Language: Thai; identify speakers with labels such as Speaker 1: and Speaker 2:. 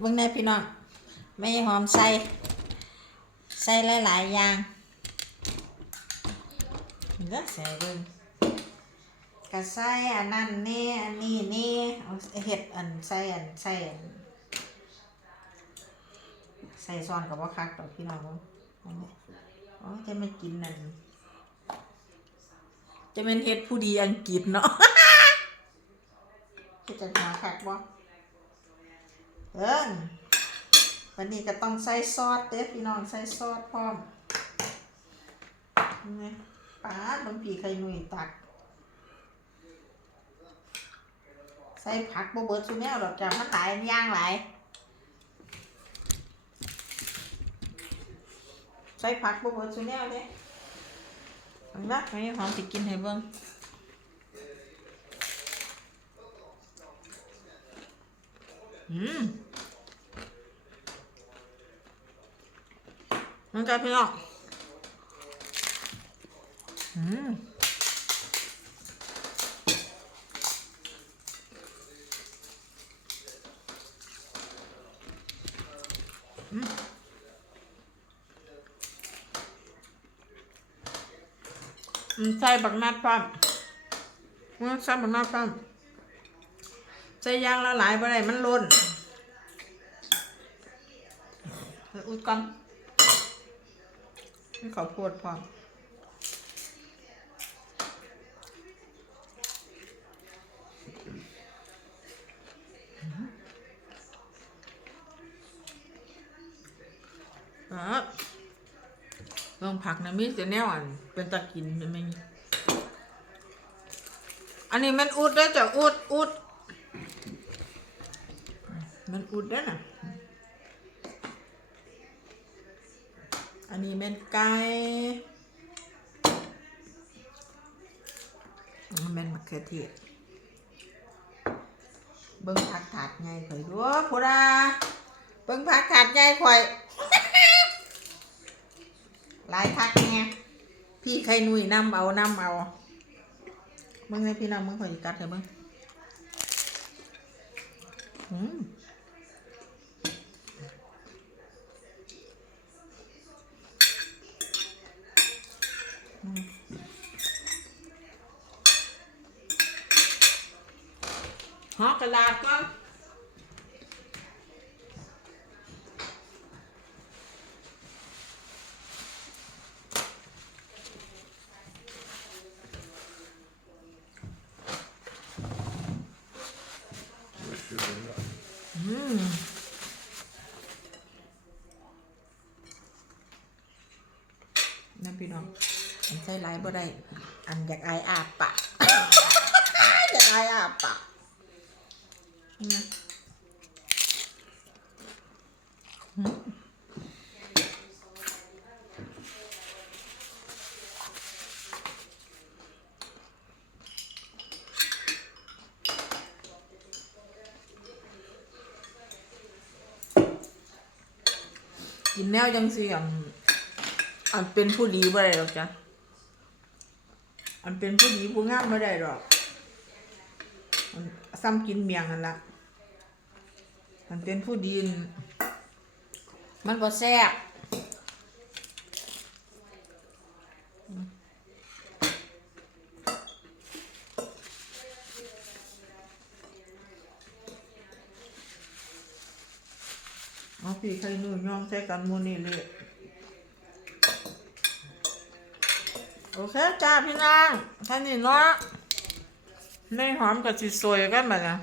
Speaker 1: เบิ่งแน่พี่น้องไม่หอมใส่ ใส่หลายๆอย่างเด้อใส่เบิ่งกะใส่อันนั้นนี่อันนี้นี่เอาเฮ็ดอันใส่อันใส่อันใส่ซ้อนกับว่าคักดอพี่น้องเบิ่งอันนี้อ๋อจะไมากินนั่นจะเป็นเฮ็ดผู้ดีอังกฤษเนาะจะหาคักบ่ เอิ้นวันนี้ก็ต้องใส่ซอสเด้พี่น้องใส่ซอสพร้อมนี่ปาดบางปีไข่หนุ่ยตัก ใส่ผักบ่เบิดซุแนวดอกจ้ะมันหลายย่างหลายใส่ผักบ่เบิดซุแนวเด้อันนักไม่หอมสิกินให้เบิ่งอืม มันจะพี่น้องอืมอืมใส่บักนัดปั้มอืมใส่บักนัดปั้มใส่ยางละหลายบ่ได้มันล้นเอาอุดก่อน นี่ขอพูดพร้อมอะลองผักนะมีแต่แนวอัน เป็นตะกินมันไม่อันนี้มันอุดได้จ้ะอุดอุดมันอุดได้น่ะ นนี้เป็นไก่เป็นมะเขือเทศเบิ้งผักถาดใหญ่ข่อยด้วยพุดาเบิ้งผักถาดใหญ่ข่อยหลายคักไงพี่ไข่นุ่ยน้ำเอาน้ำเอาเบิ่งให้พี่น้องเบิ่งข่อยกัดให้เบิ่งอืม หอกระดาษก่อนอืมนั่นพี่น้องอันใส่หลายบ่ได้ อันอยากอายอาปาอยากอายอาปากนี่นะ กินแนวจังสิอันอันเป็นผู้ดีบ่ได้หรอกจ้ะอันเป็นผู้ดีผู้งามไม่ได้หรอก ซ้ำกินเมียงนั่นละมันเป็นผู้ดีนมันบ่แซ่บเอาพี่ใครนู่นย่องใส่กันหมูนี่เลยโอเคจ้าพี่นางท่านนี่เนาะ ในหอมกับสิสวยกันแบบนี้